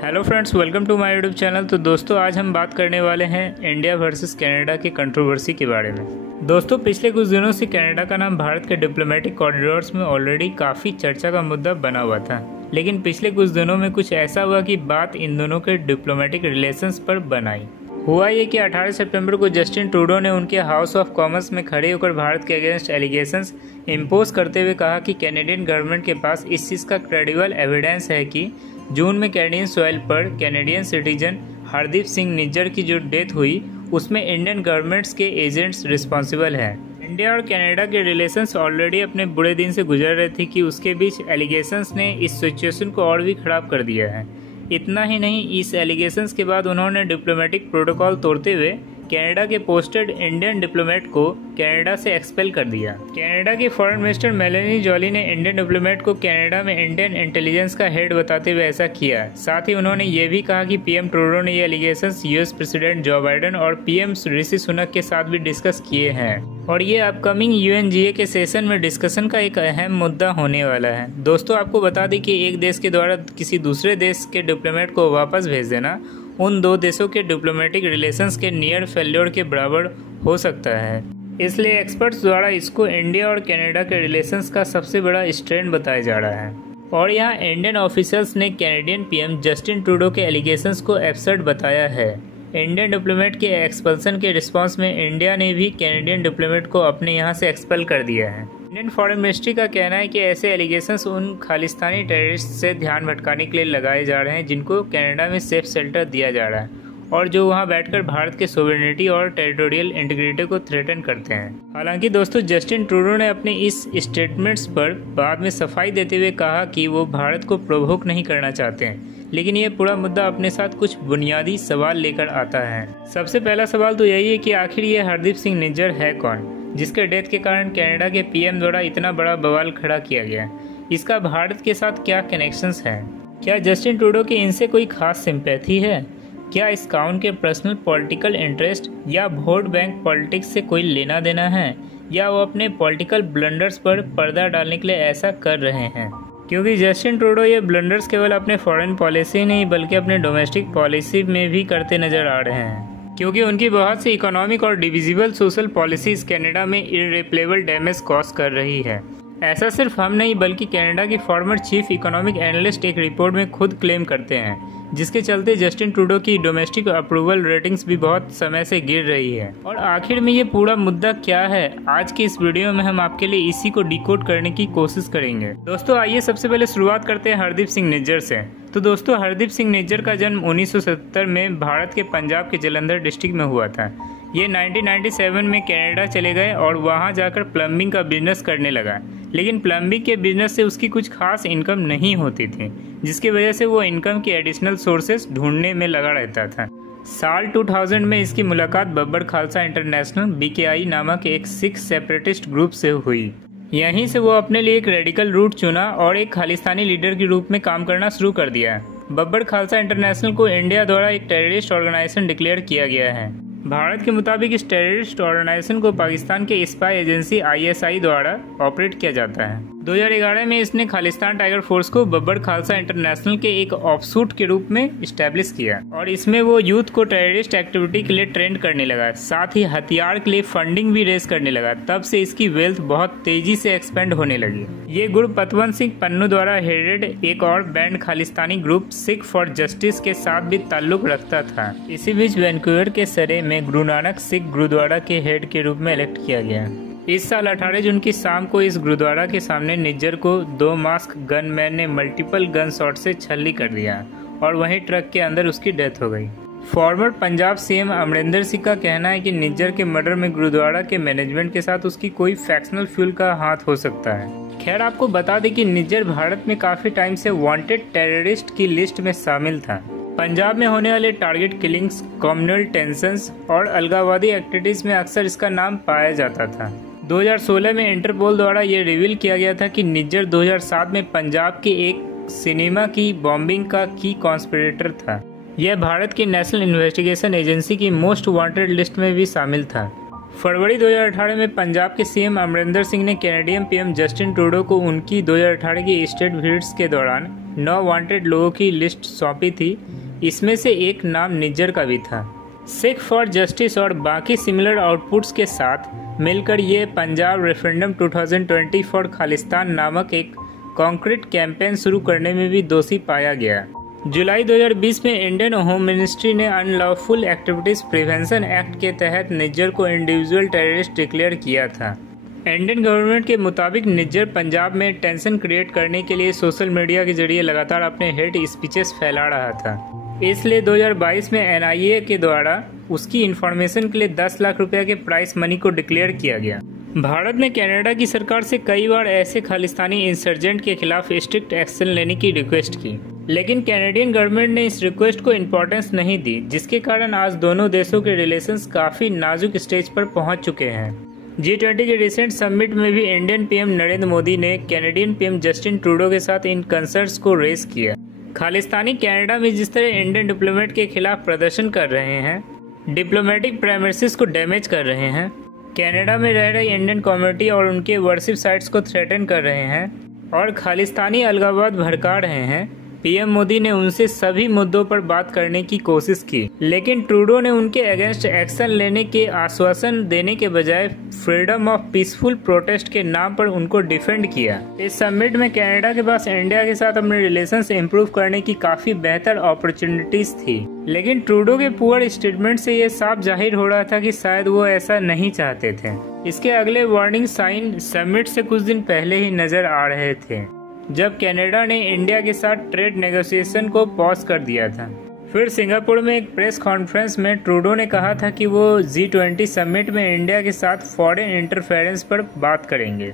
Hello friends, welcome to my YouTube channel. तो दोस्तों, आज हम बात करने वाले हैं इंडिया वर्सेस कनाडा की कंट्रोवर्सी के बारे में। दोस्तों, पिछले कुछ दिनों से कनाडा का नाम भारत के डिप्लोमेटिक कॉरिडोर्स में ऑलरेडी काफ़ी चर्चा का मुद्दा बना हुआ था, लेकिन पिछले कुछ दिनों में कुछ ऐसा हुआ कि बात इन दोनों के डिप्लोमेटिक रिलेशंस पर बन आई। हुआ ये कि 18 सितंबर को जस्टिन ट्रूडो ने उनके हाउस ऑफ कॉमन्स में खड़े होकर भारत के अगेंस्ट एलिगेशंस इम्पोज करते हुए कहा कि कैनेडियन गवर्नमेंट के पास इस चीज़ का क्रेडिबल एविडेंस है कि जून में कैनेडियन सॉइल पर कैनेडियन सिटीजन हरदीप सिंह निज्जर की जो डेथ हुई उसमें इंडियन गवर्नमेंट्स के एजेंट्स रिस्पॉन्सिबल हैं। इंडिया और कनाडा के रिलेशंस ऑलरेडी अपने बुरे दिन से गुजर रहे थे कि उसके बीच एलिगेशंस ने इस सिचुएशन को और भी ख़राब कर दिया है। इतना ही नहीं, इस एलिगेशंस के बाद उन्होंने डिप्लोमेटिक प्रोटोकॉल तोड़ते हुए कनाडा के पोस्टेड इंडियन डिप्लोमेट को कनाडा से एक्सपेल कर दिया। कनाडा की फॉरेन मिनिस्टर मेलेनी जॉली ने इंडियन डिप्लोमेट को कनाडा में इंडियन इंटेलिजेंस का हेड बताते हुए ऐसा किया। साथ ही उन्होंने ये भी कहा कि पीएम ट्रूडो ने ये allegations US president Joe Biden और पीएम ऋषि सुनक के साथ भी डिस्कस किए हैं और ये अपकमिंग यूएनजीए के सेशन में डिस्कशन का एक अहम मुद्दा होने वाला है। दोस्तों, आपको बता दें कि एक देश के द्वारा किसी दूसरे देश के डिप्लोमेट को वापस भेज देना उन दो देशों के डिप्लोमेटिक रिलेशंस के नियर फेल्योर के बराबर हो सकता है। इसलिए एक्सपर्ट्स द्वारा इसको इंडिया और कनाडा के रिलेशंस का सबसे बड़ा स्ट्रेन बताया जा रहा है। और यहाँ इंडियन ऑफिशियल्स ने कैनेडियन पीएम जस्टिन ट्रूडो के एलिगेशंस को एब्सर्ड बताया है। इंडियन डिप्लोमेट के एक्सपल्सन के रिस्पांस में इंडिया ने भी कैनेडियन डिप्लोमेट को अपने यहाँ से एक्सपेल कर दिया है। इंडियन फॉरेन मिनिस्ट्री का कहना है कि ऐसे एलिगेशंस उन खालिस्तानी टेररिस्ट से ध्यान भटकाने के लिए लगाए जा रहे हैं जिनको कनाडा में सेफ शेल्टर दिया जा रहा है और जो वहां बैठकर भारत के सोवरेनिटी और टेरिटोरियल इंटीग्रिटी को थ्रेटन करते हैं। हालांकि दोस्तों, जस्टिन ट्रूडो ने अपने इस स्टेटमेंट्स पर बाद में सफाई देते हुए कहा कि वो भारत को प्रोवोक नहीं करना चाहते हैं, लेकिन ये पूरा मुद्दा अपने साथ कुछ बुनियादी सवाल लेकर आता है। सबसे पहला सवाल तो यही है कि आखिर ये हरदीप सिंह निज्जर है कौन, जिसके डेथ के कारण कनाडा के पीएम द्वारा इतना बड़ा बवाल खड़ा किया गया। इसका भारत के साथ क्या कनेक्शंस हैं? क्या जस्टिन ट्रूडो की इनसे कोई खास सिंपैथी है? क्या इसका उनके पर्सनल पॉलिटिकल इंटरेस्ट या वोट बैंक पॉलिटिक्स से कोई लेना देना है, या वो अपने पॉलिटिकल ब्लंडर्स पर पर्दा डालने के लिए ऐसा कर रहे हैं? क्योंकि जस्टिन ट्रूडो ये ब्लंडर्स केवल अपने फॉरेन पॉलिसी नहीं बल्कि अपने डोमेस्टिक पॉलिसी में भी करते नजर आ रहे हैं, क्योंकि उनकी बहुत सी इकोनॉमिक और डिविजिबल सोशल पॉलिसीज कनाडा में इररिप्लेबल डैमेज कॉज कर रही है। ऐसा सिर्फ हम नहीं बल्कि कनाडा की फॉर्मर चीफ इकोनॉमिक एनालिस्ट एक रिपोर्ट में खुद क्लेम करते हैं, जिसके चलते जस्टिन ट्रूडो की डोमेस्टिक अप्रूवल रेटिंग्स भी बहुत समय से गिर रही है। और आखिर में ये पूरा मुद्दा क्या है, आज की इस वीडियो में हम आपके लिए इसी को डिकोड करने की कोशिश करेंगे। दोस्तों, आइए सबसे पहले शुरुआत करते हैं हरदीप सिंह निज्जर से। तो दोस्तों, हरदीप सिंह निज्जर का जन्म 1970 में भारत के पंजाब के जलंधर डिस्ट्रिक्ट में हुआ था। ये 1997 में कनाडा चले गए और वहाँ जाकर प्लम्बिंग का बिजनेस करने लगा, लेकिन प्लम्बिंग के बिजनेस से उसकी कुछ खास इनकम नहीं होती थी, जिसकी वजह से वो इनकम की एडिशनल सोर्सेस ढूंढने में लगा रहता था। साल 2000 में इसकी मुलाकात बब्बर खालसा इंटरनेशनल BKI नामक एक सिख सेपरेटिस्ट ग्रुप से हुई। यहीं से वो अपने लिए एक रेडिकल रूट चुना और एक खालिस्तानी लीडर के रूप में काम करना शुरू कर दिया। बब्बर खालसा इंटरनेशनल को इंडिया द्वारा एक टेररिस्ट ऑर्गेनाइजेशन डिक्लेयर किया गया है। भारत के मुताबिक इस टेररिस्ट ऑर्गेनाइजेशन को पाकिस्तान के स्पाई एजेंसी ISI द्वारा ऑपरेट किया जाता है। 2011 में इसने खालिस्तान टाइगर फोर्स को बब्बर खालसा इंटरनेशनल के एक ऑफशूट के रूप में इस्टेब्लिश किया और इसमें वो यूथ को टेररिस्ट एक्टिविटी के लिए ट्रेंड करने लगा, साथ ही हथियार के लिए फंडिंग भी रेज करने लगा। तब से इसकी वेल्थ बहुत तेजी से एक्सपेंड होने लगी। ये ग्रुप पतवंत सिंह पन्नू द्वारा हेडेड एक और band Khalistani group Sikh for justice के साथ भी ताल्लुक रखता था। इसी बीच वैंकूवर के सरे में गुरु नानक सिख गुरुद्वारा के हेड के रूप में इलेक्ट किया गया। इस साल 18 जून की शाम को इस गुरुद्वारा के सामने निज्जर को 2 मास्क गनमैन ने मल्टीपल गन शॉट से छल्ली कर दिया और वहीं ट्रक के अंदर उसकी डेथ हो गई। फॉर्मर पंजाब CM अमरिंदर सिंह का कहना है कि निज्जर के मर्डर में गुरुद्वारा के मैनेजमेंट के साथ उसकी कोई फैक्शनल फ्यूल का हाथ हो सकता है। खैर, आपको बता दें कि निज्जर भारत में काफी टाइम से वांटेड टेररिस्ट की लिस्ट में शामिल था। पंजाब में होने वाले टारगेट किलिंग्स, कम्युनल टेंशंस और अलगाववादी एक्टिविटीज में अक्सर इसका नाम पाया जाता था। 2016 में इंटरपोल द्वारा ये रिवील किया गया था कि निज्जर 2007 में पंजाब के एक सिनेमा की बॉम्बिंग का की कॉन्स्पिरेटर था। यह भारत की नेशनल इन्वेस्टिगेशन एजेंसी की मोस्ट वांटेड लिस्ट में भी शामिल था। फरवरी 2018 में पंजाब के सीएम अमरिंदर सिंह ने कैनेडियन पीएम जस्टिन ट्रूडो को उनकी 2018 की स्टेट विजिट्स के दौरान 9 वांटेड लोगों की लिस्ट सौंपी थी। इसमें से एक नाम निज्जर का भी था। सिख फॉर जस्टिस और बाकी सिमिलर आउटपुट्स के साथ मिलकर ये पंजाब रेफरेंडम 2020 फॉर खालिस्तान नामक एक कॉन्क्रीट कैंपेन शुरू करने में भी दोषी पाया गया। जुलाई 2020 में इंडियन होम मिनिस्ट्री ने अनलॉफुल एक्टिविटीज प्रिवेंशन एक्ट के तहत निज्जर को इंडिविजुअल टेररिस्ट डिक्लेयर किया था। इंडियन गवर्नमेंट के मुताबिक निज्जर पंजाब में टेंशन क्रिएट करने के लिए सोशल मीडिया के जरिए लगातार अपने हेट स्पीचेस फैला रहा था। इसलिए 2022 में NIA के द्वारा उसकी इंफॉर्मेशन के लिए 10 लाख रुपए के प्राइस मनी को डिक्लेयर किया गया। भारत ने कनाडा की सरकार से कई बार ऐसे खालिस्तानी इंसर्जेंट के खिलाफ स्ट्रिक्ट एक्शन लेने की रिक्वेस्ट की, लेकिन कैनेडियन गवर्नमेंट ने इस रिक्वेस्ट को इम्पोर्टेंस नहीं दी, जिसके कारण आज दोनों देशों के रिलेशंस काफी नाजुक स्टेज पर पहुंच चुके हैं। G20 के रिसेंट समिट में भी इंडियन पीएम नरेंद्र मोदी ने कैनेडियन पीएम जस्टिन ट्रूडो के साथ इन कंसर्न्स को रेज किया। खालिस्तानी कनाडा में जिस तरह इंडियन डिप्लोमेट के खिलाफ प्रदर्शन कर रहे हैं, डिप्लोमेटिक प्राइमेसिस को डैमेज कर रहे हैं, कनाडा में रह रही इंडियन कम्युनिटी और उनके वर्शिप साइट्स को थ्रेटन कर रहे हैं और खालिस्तानी अलगाववाद भड़का रहे हैं, पीएम मोदी ने उनसे सभी मुद्दों पर बात करने की कोशिश की, लेकिन ट्रूडो ने उनके अगेंस्ट एक्शन लेने के आश्वासन देने के बजाय फ्रीडम ऑफ पीसफुल प्रोटेस्ट के नाम पर उनको डिफेंड किया। इस समिट में कनाडा के पास इंडिया के साथ अपने रिलेशंस इंप्रूव करने की काफी बेहतर अपॉर्चुनिटीज थी, लेकिन ट्रूडो के पुअर स्टेटमेंट से ये साफ जाहिर हो रहा था कि शायद वो ऐसा नहीं चाहते थे। इसके अगले वार्निंग साइन समिट से कुछ दिन पहले ही नजर आ रहे थे, जब कनाडा ने इंडिया के साथ ट्रेड नेगोशिएशन को पॉज कर दिया था। फिर सिंगापुर में एक प्रेस कॉन्फ्रेंस में ट्रूडो ने कहा था कि वो G20 समिट में इंडिया के साथ फॉरेन इंटरफेरेंस पर बात करेंगे।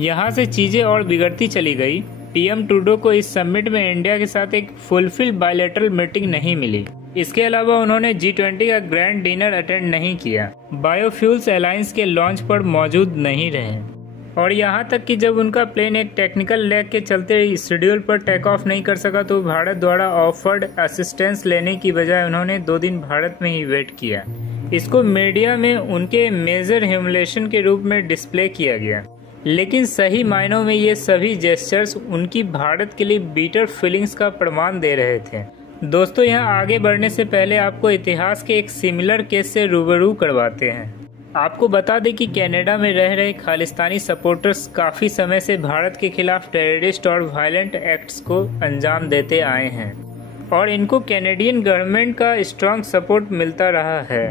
यहाँ से चीजें और बिगड़ती चली गई। पीएम ट्रूडो को इस समिट में इंडिया के साथ एक फुलफिल बायलैटरल मीटिंग नहीं मिली। इसके अलावा उन्होंने G20 का ग्रैंड डिनर अटेंड नहीं किया, बायोफ्यूल्स अलायंस के लॉन्च पर मौजूद नहीं रहे और यहाँ तक कि जब उनका प्लेन एक टेक्निकल लैग के चलते शेड्यूल पर टेक ऑफ नहीं कर सका तो भारत द्वारा ऑफर्ड असिस्टेंस लेने की बजाय उन्होंने 2 दिन भारत में ही वेट किया। इसको मीडिया में उनके मेजर ह्यूमिलेशन के रूप में डिस्प्ले किया गया, लेकिन सही मायनों में ये सभी जेस्चर्स उनकी भारत के लिए बीटर फीलिंग्स का प्रमाण दे रहे थे। दोस्तों, यहाँ आगे बढ़ने से पहले आपको इतिहास के एक सिमिलर केस से रूबरू करवाते हैं। आपको बता दें कि कनाडा में रह रहे खालिस्तानी सपोर्टर्स काफी समय से भारत के खिलाफ टेररिस्ट और वायलेंट एक्ट्स को अंजाम देते आए हैं और इनको कैनेडियन गवर्नमेंट का स्ट्रांग सपोर्ट मिलता रहा है।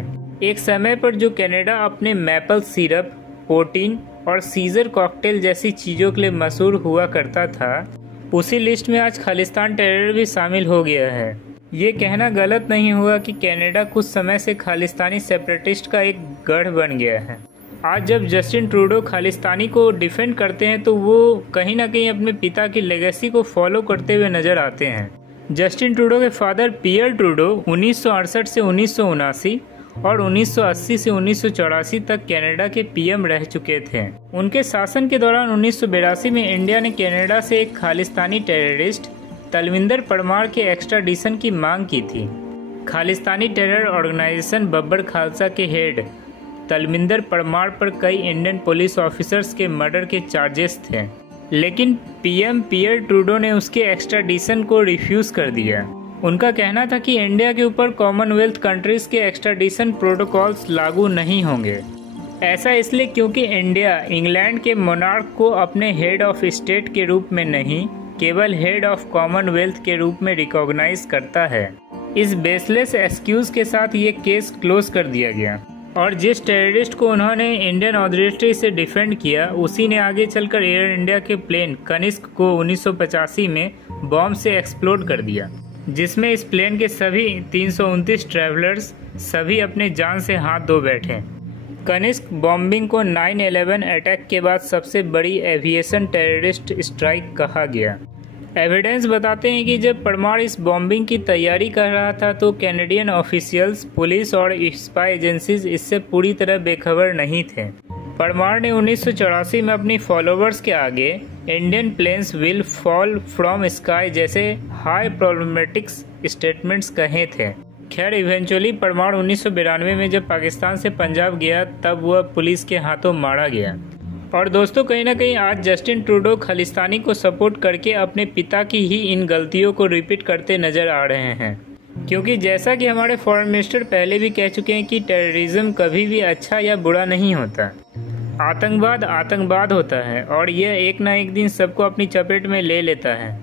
एक समय पर जो कनाडा अपने मैपल सिरप, पोटीन और सीजर कॉकटेल जैसी चीजों के लिए मशहूर हुआ करता था, उसी लिस्ट में आज खालिस्तान टेरर भी शामिल हो गया है। ये कहना गलत नहीं हुआ कि कनाडा कुछ समय से खालिस्तानी सेपरेटिस्ट का एक गढ़ बन गया है। आज जब जस्टिन ट्रूडो खालिस्तानी को डिफेंड करते हैं तो वो कहीं ना कहीं अपने पिता की लेगेसी को फॉलो करते हुए नजर आते हैं। जस्टिन ट्रूडो के फादर पियर ट्रूडो 1968 से 1979 और 1980 से 1984 तक कनाडा के पीएम रह चुके थे। उनके शासन के दौरान 1982 में इंडिया ने कनाडा से एक खालिस्तानी टेररिस्ट तलविंदर परमार के एक्स्ट्राडिशन की मांग की थी। खालिस्तानी टेरर ऑर्गेनाइजेशन बब्बर खालसा के हेड तलविंदर परमार पर कई इंडियन पुलिस ऑफिसर्स के मर्डर के चार्जेस थे, लेकिन पीएम पियर ट्रूडो ने उसके एक्स्ट्राडिशन को रिफ्यूज कर दिया। उनका कहना था कि इंडिया के ऊपर कॉमनवेल्थ कंट्रीज के एक्स्ट्राडिशन प्रोटोकॉल्स लागू नहीं होंगे। ऐसा इसलिए क्योंकि इंडिया इंग्लैंड के मोनार्क को अपने हेड ऑफ स्टेट के रूप में नहीं, केवल हेड ऑफ कॉमनवेल्थ के रूप में रिकॉग्नाइज करता है। इस बेसलेस एक्सक्यूज के साथ ये केस क्लोज कर दिया गया और जिस टेररिस्ट को उन्होंने इंडियन ऑथोरिटी से डिफेंड किया, उसी ने आगे चलकर एयर इंडिया के प्लेन कनिष्क को 1985 में बॉम्ब से एक्सप्लोड कर दिया, जिसमें इस प्लेन के सभी 329 ट्रैवलर्स सभी अपने जान से हाथ धो बैठे। कनिष्क बॉम्बिंग को 9/11 अटैक के बाद सबसे बड़ी एविएशन टेररिस्ट स्ट्राइक कहा गया। एविडेंस बताते हैं कि जब परमार इस बॉम्बिंग की तैयारी कर रहा था तो कैनेडियन ऑफिशियल्स, पुलिस और स्पाई एजेंसीज इससे पूरी तरह बेखबर नहीं थे। परमार ने 1984 में अपनी फॉलोवर्स के आगे Indian plains will fall from sky जैसे हाई प्रॉब्लमेटिक्स स्टेटमेंट्स कहे थे। खैर इवेंचुअली परमार 1992 में जब पाकिस्तान से पंजाब गया तब वह पुलिस के हाथों मारा गया। और दोस्तों कहीं ना कहीं आज जस्टिन ट्रूडो खालिस्तानी को सपोर्ट करके अपने पिता की ही इन गलतियों को रिपीट करते नजर आ रहे हैं, क्योंकि जैसा कि हमारे फॉरेन मिनिस्टर पहले भी कह चुके हैं कि टेररिज्म कभी भी अच्छा या बुरा नहीं होता। आतंकवाद आतंकवाद होता है और यह एक ना एक दिन सबको अपनी चपेट में ले लेता है।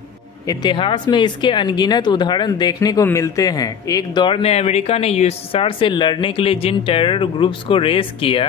इतिहास में इसके अनगिनत उदाहरण देखने को मिलते हैं। एक दौर में अमेरिका ने यूएसएसआर से लड़ने के लिए जिन टेरर ग्रुप्स को रेस किया,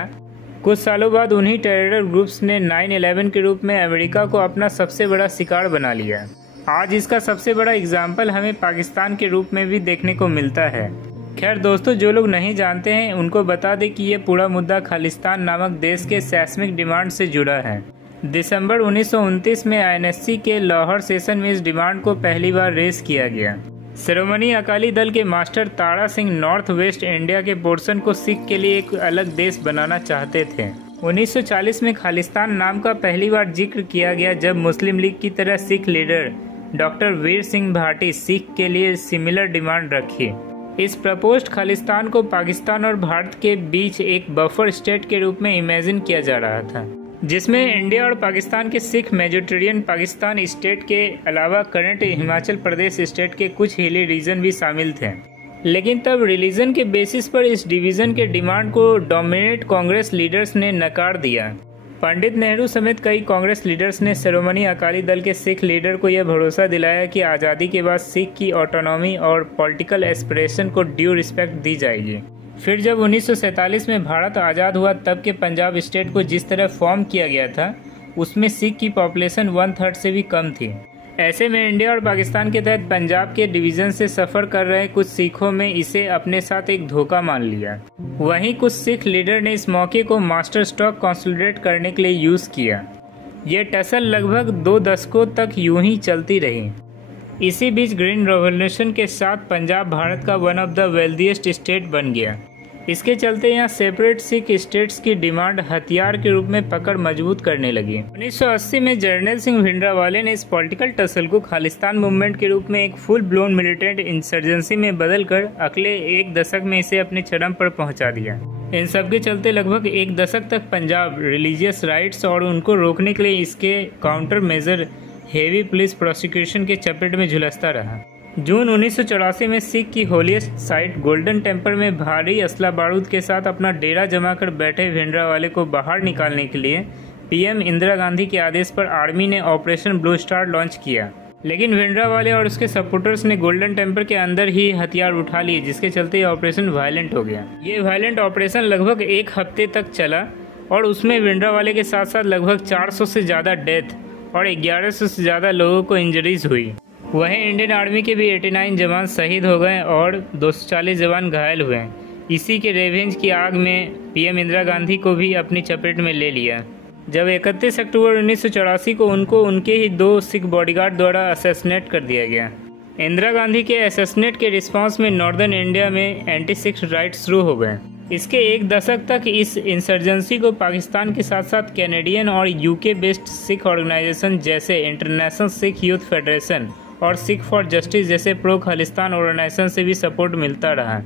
कुछ सालों बाद उन्हीं टेरर ग्रुप्स ने 9/11 के रूप में अमेरिका को अपना सबसे बड़ा शिकार बना लिया। आज इसका सबसे बड़ा एग्जाम्पल हमें पाकिस्तान के रूप में भी देखने को मिलता है। खैर दोस्तों, जो लोग नहीं जानते हैं उनको बता दें कि ये पूरा मुद्दा खालिस्तान नामक देश के सैस्मिक डिमांड से जुड़ा है। दिसंबर 1929 में आईएनएससी के लाहौर सेशन में इस डिमांड को पहली बार रेस किया गया। शिरोमणि अकाली दल के master Tara Singh north west India के पोर्शन को सिख के लिए एक अलग देश बनाना चाहते थे। 1940 में खालिस्तान नाम का पहली बार जिक्र किया गया जब मुस्लिम लीग की तरह सिख लीडर डॉक्टर वीर सिंह भाटी सिख के लिए सिमिलर डिमांड रखी। इस प्रपोज्ड खालिस्तान को पाकिस्तान और भारत के बीच एक बफर स्टेट के रूप में इमेजिन किया जा रहा था, जिसमें इंडिया और पाकिस्तान के सिख मेजोरिटेरियन पाकिस्तान स्टेट के अलावा करंट हिमाचल प्रदेश स्टेट के कुछ हिली रीजन भी शामिल थे। लेकिन तब रिलीजन के बेसिस पर इस डिवीजन के डिमांड को डोमिनेट कांग्रेस लीडर्स ने नकार दिया। पंडित नेहरू समेत कई कांग्रेस लीडर्स ने शिरोमणि अकाली दल के सिख लीडर को यह भरोसा दिलाया कि आज़ादी के बाद सिख की ऑटोनॉमी और पॉलिटिकल एस्पिरेशन को ड्यू रिस्पेक्ट दी जाएगी। फिर जब 1947 में भारत आज़ाद हुआ तब के पंजाब स्टेट को जिस तरह फॉर्म किया गया था उसमें सिख की पॉपुलेशन 1/3 से भी कम थी। ऐसे में इंडिया और पाकिस्तान के तहत पंजाब के डिवीज़न से सफ़र कर रहे कुछ सिखों में इसे अपने साथ एक धोखा मान लिया। वहीं कुछ सिख लीडर ने इस मौके को मास्टर स्ट्रोक कंसोलिडेट करने के लिए यूज़ किया। ये टसल लगभग 2 दशकों तक यूं ही चलती रही। इसी बीच ग्रीन रेवोल्यूशन के साथ पंजाब भारत का one of the wealthiest state बन गया। इसके चलते यहाँ सेपरेट सिख स्टेट्स की डिमांड हथियार के रूप में पकड़ मजबूत करने लगी। 1980 में जर्नैल सिंह भिंडरावाले ने इस पॉलिटिकल टसल को खालिस्तान मूवमेंट के रूप में एक फुल ब्लोन मिलिटेंट इंसर्जेंसी में बदलकर अगले 1 दशक में इसे अपने चरम पर पहुंचा दिया। इन सब के चलते लगभग 1 दशक तक पंजाब रिलीजियस राइट्स और उनको रोकने के लिए इसके counter measure heavy police prosecution के चपेट में झुलसता रहा। जून 1984 में सिख की होलीएस्ट साइट गोल्डन टेम्पल में भारी असला बारूद के साथ अपना डेरा जमाकर बैठे भिंडरावाले को बाहर निकालने के लिए पीएम इंदिरा गांधी के आदेश पर आर्मी ने ऑपरेशन ब्लू स्टार लॉन्च किया। लेकिन भिंडरावाले और उसके सपोर्टर्स ने गोल्डन टेम्पल के अंदर ही हथियार उठा लिए, जिसके चलते ये ऑपरेशन वायलेंट हो गया। ये वायलेंट ऑपरेशन लगभग 1 हफ्ते तक चला और उसमें भिंडरावाले के साथ साथ लगभग 400 से ज़्यादा डेथ और 1100 से ज़्यादा लोगों को इंजरीज हुई। वहीं इंडियन आर्मी के भी 89 जवान शहीद हो गए और 240 जवान घायल हुए। इसी के रेवेंज की आग में पीएम इंदिरा गांधी को भी अपनी चपेट में ले लिया जब 31 अक्टूबर 1984 को उनको उनके ही 2 सिख बॉडीगार्ड द्वारा असैसिनेट कर दिया गया। इंदिरा गांधी के असैसिनेट के रिस्पांस में नॉर्दर्न इंडिया में एंटी सिख राइट्स शुरू हो गए। इसके 1 दशक तक इस इंसर्जेंसी को पाकिस्तान के साथ साथ कैनेडियन और यूके बेस्ड सिख ऑर्गेनाइजेशन जैसे इंटरनेशनल सिख यूथ फेडरेशन और सिख फॉर जस्टिस जैसे प्रो खालिस्तान ऑर्गेनाइजेशन से भी सपोर्ट मिलता रहा,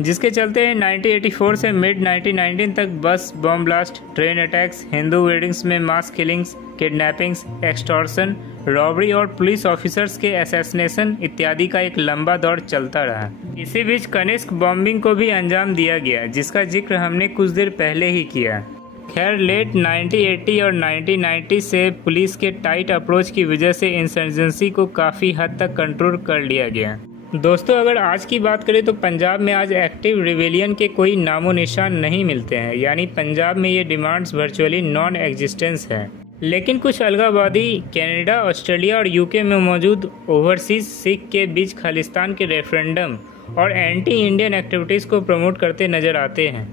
जिसके चलते 1984 से मिड 1919 तक बस bomb blast, train attacks, Hindu weddings में मास किलिंग्स, किडनैपिंग्स, एक्सटॉर्शन, रॉबरी और पुलिस ऑफिसर्स के असैसिनेशन इत्यादि का एक लंबा दौर चलता रहा। इसी बीच कनिष्क बॉम्बिंग को भी अंजाम दिया गया, जिसका जिक्र हमने कुछ देर पहले ही किया। खैर लेट 1980 और 1990 से पुलिस के टाइट अप्रोच की वजह से इंसर्जेंसी को काफ़ी हद तक कंट्रोल कर लिया गया। दोस्तों अगर आज की बात करें तो पंजाब में आज एक्टिव रिवेलियन के कोई नामो निशान नहीं मिलते हैं, यानी पंजाब में ये डिमांड्स वर्चुअली नॉन एग्जिस्टेंस है। लेकिन कुछ अलगाववादी कनाडा, ऑस्ट्रेलिया और यूके में मौजूद ओवरसीज सिख के बीच खालिस्तान के रेफरेंडम और एंटी इंडियन एक्टिविटीज़ को प्रमोट करते नजर आते हैं।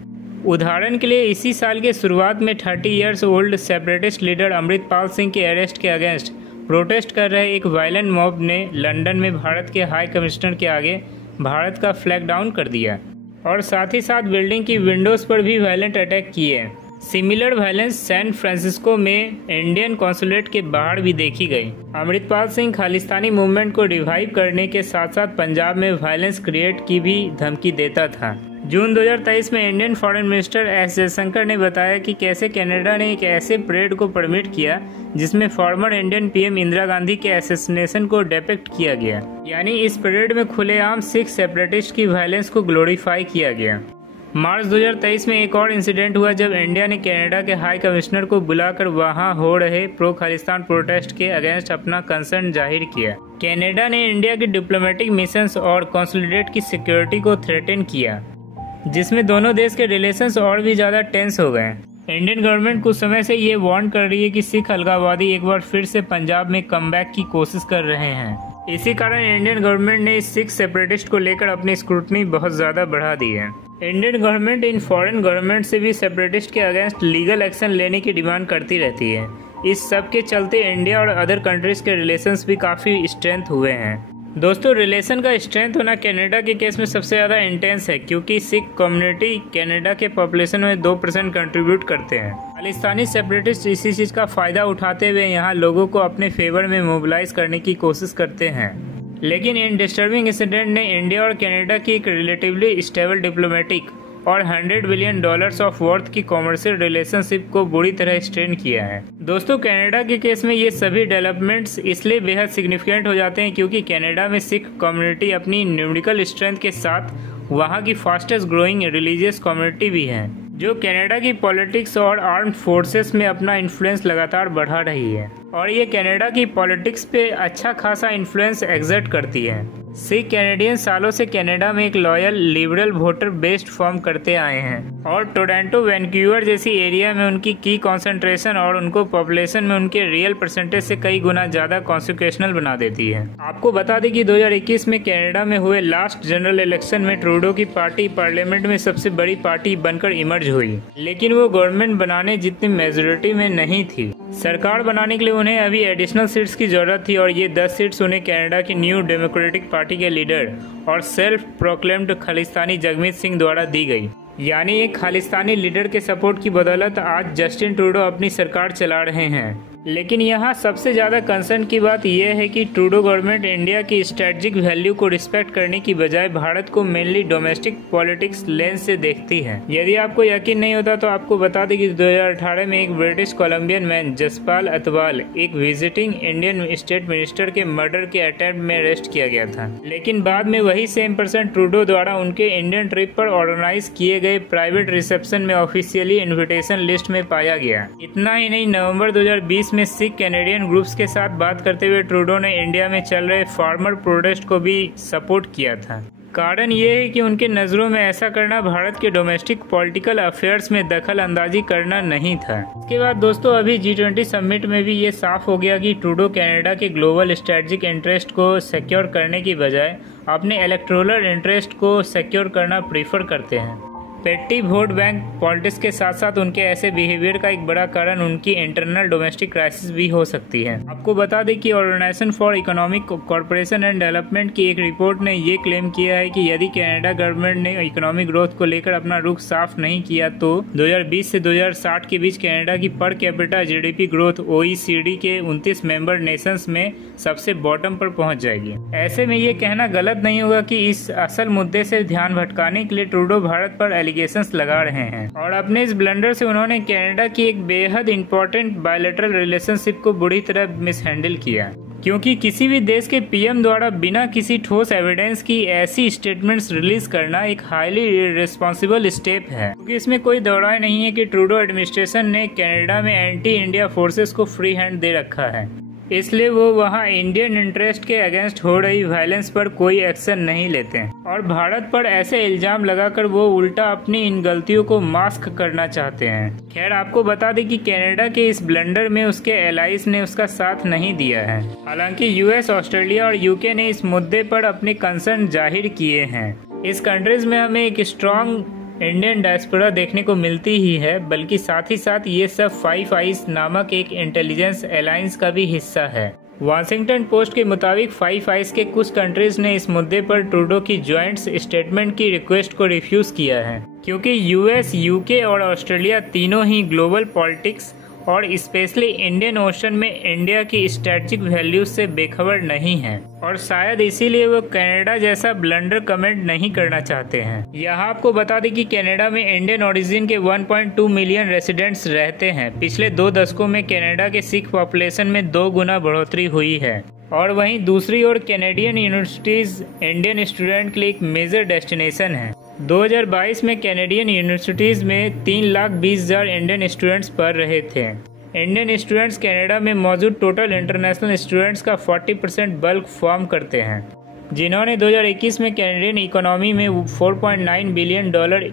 उदाहरण के लिए इसी साल के शुरुआत में 30 years old separatist leader Amritpal Singh के अरेस्ट के अगेंस्ट प्रोटेस्ट कर रहे एक वायलेंट मॉब ने लंदन में भारत के हाई कमिश्नर के आगे भारत का फ्लैग डाउन कर दिया और साथ ही साथ बिल्डिंग की विंडोज पर भी वायलेंट अटैक किए। सिमिलर वायलेंस सैन फ्रांसिस्को में इंडियन कॉन्सुलेट के बाहर भी देखी गई। अमृतपाल सिंह खालिस्तानी मूवमेंट को रिवाइव करने के साथ साथ पंजाब में वायलेंस क्रिएट की भी धमकी देता था। जून 2023 में Indian foreign minister S Jaishankar ने बताया कि कैसे कनाडा ने एक ऐसे परेड को परमिट किया जिसमें former Indian PM Indira Gandhi के असैसिनेशन को डिपिक्ट किया गया। यानी इस परेड में खुलेआम सिख सेपरेटिस्ट की वायलेंस को ग्लोरीफाई किया गया। मार्च 2023 में एक और इंसिडेंट हुआ जब इंडिया ने कनाडा के हाई कमिश्नर को बुलाकर वहां हो रहे प्रो खालिस्तान प्रोटेस्ट के अगेंस्ट अपना कंसर्न जाहिर किया। कनाडा ने इंडिया के डिप्लोमेटिक मिशंस और कॉन्सुलेट की सिक्योरिटी को थ्रेटन किया, जिसमें दोनों देश के रिलेशंस और भी ज्यादा टेंस हो गए। इंडियन गवर्नमेंट कुछ समय से ये वार्न कर रही है कि सिख अलगाववादी एक बार फिर से पंजाब में कमबैक की कोशिश कर रहे हैं। इसी कारण इंडियन गवर्नमेंट ने सिख सेपरेटिस्ट को लेकर अपनी स्क्रूटनी बहुत ज्यादा बढ़ा दी है। Indian government in foreign government से भी सेपरेटिस्ट के अगेंस्ट लीगल एक्शन लेने की डिमांड करती रहती है। इस सब के चलते इंडिया और अदर कंट्रीज के रिलेशंस भी काफी स्ट्रेंथ हुए हैं। दोस्तों, रिलेशन का स्ट्रेंथ होना कनाडा के केस में सबसे ज़्यादा इंटेंस है क्योंकि सिख कम्युनिटी कनाडा के पॉपुलेशन में 2% कंट्रीब्यूट करते हैं। खालिस्तानी सेपरेटिस्ट इसी चीज़ का फ़ायदा उठाते हुए यहाँ लोगों को अपने फेवर में मोबिलाइज करने की कोशिश करते हैं। लेकिन इन डिस्टर्बिंग इंसिडेंट ने इंडिया और कनाडा की एक रिलेटिवली स्टेबल डिप्लोमेटिक और $100 बिलियन ऑफ वर्थ की कॉमर्शियल रिलेशनशिप को बुरी तरह स्ट्रेन किया है। दोस्तों, कनाडा के केस में ये सभी डेवलपमेंट्स इसलिए बेहद सिग्निफिकेंट हो जाते हैं क्योंकि कनाडा में सिख कम्युनिटी अपनी न्यूमेरिकल स्ट्रेंथ के साथ वहाँ की फास्टेस्ट ग्रोइंग रिलीजियस कम्युनिटी भी है, जो कनाडा की पॉलिटिक्स और आर्म्ड फोर्सेस में अपना इन्फ्लुएंस लगातार बढ़ा रही है और ये कनाडा की पॉलिटिक्स पे अच्छा खासा इन्फ्लुएंस एक्सर्ट करती है। सिख कैनेडियन सालों से कनाडा में एक loyal liberal voter based form करते आए हैं और टोरंटो वैंकूवर जैसी एरिया में उनकी की कंसंट्रेशन और उनको पॉपुलेशन में उनके रियल परसेंटेज से कई गुना ज्यादा कॉन्सिक्वेशनल बना देती है। आपको बता दें कि 2021 में कनाडा में हुए लास्ट जनरल इलेक्शन में ट्रूडो की पार्टी पार्लियामेंट में सबसे बड़ी पार्टी बनकर इमर्ज हुई, लेकिन वो गवर्नमेंट बनाने जितनी मेजोरिटी में नहीं थी। सरकार बनाने के लिए उन्हें अभी एडिशनल सीट्स की जरूरत थी और ये 10 सीट्स उन्हें कनाडा की न्यू डेमोक्रेटिक पार्टी के लीडर और सेल्फ प्रोक्लेम्ड खालिस्तानी जगमीत सिंह द्वारा दी गई। यानी एक खालिस्तानी लीडर के सपोर्ट की बदौलत आज जस्टिन ट्रूडो अपनी सरकार चला रहे हैं। लेकिन यहाँ सबसे ज़्यादा कंसर्न की बात यह है कि ट्रूडो गवर्नमेंट इंडिया की स्ट्रेटेजिक वैल्यू को रिस्पेक्ट करने की बजाय भारत को मेनली डोमेस्टिक पॉलिटिक्स लेंस से देखती है। यदि आपको यकीन नहीं होता तो आपको बता दें कि 2018 में एक ब्रिटिश कोलंबियन मैन जसपाल अतवाल एक विजिटिंग इंडियन स्टेट मिनिस्टर के मर्डर के अटेम्प्ट में अरेस्ट किया गया था, लेकिन बाद में वही सेम पर्सन ट्रूडो द्वारा उनके इंडियन ट्रिप पर ऑर्गेनाइज किए गए प्राइवेट रिसेप्शन में ऑफिशियली इन्विटेशन लिस्ट में पाया गया। इतना ही नहीं, नवंबर 2020 में सिख कैनेडियन ग्रुप्स के साथ बात करते हुए ट्रूडो ने इंडिया में चल रहे फार्मर प्रोटेस्ट को भी सपोर्ट किया था। कारण ये है कि उनके नज़रों में ऐसा करना भारत के डोमेस्टिक पॉलिटिकल अफेयर्स में दखल अंदाजी करना नहीं था। इसके बाद दोस्तों अभी G20 समिट में भी ये साफ हो गया कि ट्रूडो कनाडा के ग्लोबल स्ट्रेटेजिक इंटरेस्ट को सिक्योर करने की बजाय अपने इलेक्टोरल इंटरेस्ट को सिक्योर करना प्रीफर करते हैं। पेट्टी वोट बैंक पॉलिटिक्स के साथ साथ उनके ऐसे बिहेवियर का एक बड़ा कारण उनकी इंटरनल डोमेस्टिक क्राइसिस भी हो सकती है। आपको बता दें कि organisation for economic cooperation and development की एक रिपोर्ट ने ये क्लेम किया है कि यदि कनाडा गवर्नमेंट ने इकोनॉमिक ग्रोथ को लेकर अपना रुख साफ नहीं किया तो 2020 से 2060 के बीच कनाडा की per capita GDP growth OECD के 29 मेंबर नेशंस में सबसे बॉटम पर पहुंच जाएगी। ऐसे में ये कहना गलत नहीं होगा कि इस असल मुद्दे से ध्यान भटकाने के लिए ट्रूडो भारत पर एलिगेशंस लगा रहे हैं और अपने इस ब्लंडर से उन्होंने कनाडा की एक बेहद इंपॉर्टेंट बायलैटरल रिलेशनशिप को बुरी तरह मिसहैंडल किया, क्योंकि किसी भी देश के पीएम द्वारा बिना किसी ठोस एविडेंस की ऐसी स्टेटमेंट्स रिलीज करना एक हाईली इररिस्पॉन्सिबल स्टेप है, क्योंकि इसमें कोई दौराय नहीं है कि ट्रूडो एडमिनिस्ट्रेशन ने कनाडा में एंटी इंडिया फोर्सेस को फ्री हैंड दे रखा है, इसलिए वो वहाँ इंडियन इंटरेस्ट के अगेंस्ट हो रही वायलेंस पर कोई एक्शन नहीं लेते और भारत पर ऐसे इल्जाम लगाकर वो उल्टा अपनी इन गलतियों को मास्क करना चाहते हैं। खैर, आपको बता दें कि कनाडा के इस ब्लंडर में उसके एलाइज ने उसका साथ नहीं दिया है। हालांकि US, ऑस्ट्रेलिया और UK ने इस मुद्दे पर अपने कंसर्न जाहिर किए हैं। इस कंट्रीज में हमें एक स्ट्रॉन्ग इंडियन डायस्पोरा देखने को मिलती ही है, बल्कि साथ ही साथ ये सब फाइव आइज नामक एक इंटेलिजेंस अलायंस का भी हिस्सा है। वाशिंगटन पोस्ट के मुताबिक फाइव आइज के कुछ कंट्रीज ने इस मुद्दे पर ट्रूडो की ज्वाइंट स्टेटमेंट की रिक्वेस्ट को रिफ्यूज किया है। क्योंकि यूएस, यूके और ऑस्ट्रेलिया तीनों ही ग्लोबल पॉलिटिक्स और स्पेशली इंडियन ओशन में इंडिया की स्ट्रेटेजिक वैल्यूज से बेखबर नहीं हैं और शायद इसीलिए वो कनाडा जैसा ब्लंडर कमेंट नहीं करना चाहते हैं। यहाँ आपको बता दें कि कनाडा में इंडियन ओरिजिन के 1.2 मिलियन रेसिडेंट्स रहते हैं। पिछले 2 दशकों में कनाडा के सिख पॉपुलेशन में 2 गुना बढ़ोतरी हुई है और वहीं दूसरी ओर कैनेडियन यूनिवर्सिटीज इंडियन स्टूडेंट के लिए एक मेजर डेस्टिनेशन है। 2022 में कैनेडियन यूनिवर्सिटीज में 3,20,000 इंडियन स्टूडेंट्स पढ़ रहे थे। इंडियन स्टूडेंट्स कनाडा में मौजूद टोटल इंटरनेशनल स्टूडेंट्स का 40% बल्क फॉर्म करते हैं, जिन्होंने 2021 में कैनेडियन इकोनॉमी में $4.9 बिलियन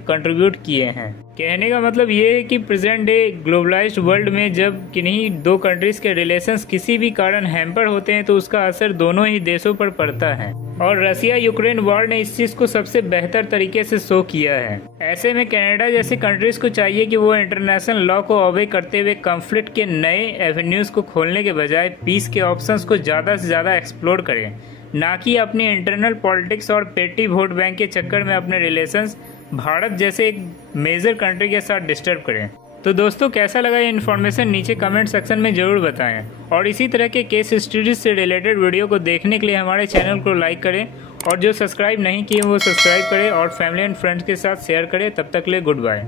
कंट्रीब्यूट किए हैं। कहने का मतलब ये है कि प्रेजेंट डे ग्लोबलाइज्ड वर्ल्ड में जब किन्हीं 2 कंट्रीज के रिलेशंस किसी भी कारण हैम्पर होते हैं तो उसका असर दोनों ही देशों पर पड़ता है और रसिया यूक्रेन वॉर ने इस चीज को सबसे बेहतर तरीके से शो किया है। ऐसे में कनाडा जैसे कंट्रीज को चाहिए कि वो इंटरनेशनल लॉ को ऑबे करते हुए कॉन्फ्लिक्ट के नए एवेन्यूज को खोलने के बजाय पीस के ऑप्शंस को ज्यादा से ज्यादा एक्सप्लोर करें, ना कि अपनी इंटरनल पॉलिटिक्स और पेटी वोट बैंक के चक्कर में अपने रिलेशंस भारत जैसे एक मेजर कंट्री के साथ डिस्टर्ब करें। तो दोस्तों, कैसा लगा ये इन्फॉर्मेशन नीचे कमेंट सेक्शन में जरूर बताएं और इसी तरह के केस स्टडीज से रिलेटेड वीडियो को देखने के लिए हमारे चैनल को लाइक करें और जो सब्सक्राइब नहीं किए वो सब्सक्राइब करें और फैमिली एंड फ्रेंड्स के साथ शेयर करें। तब तक के लिए गुड बाय।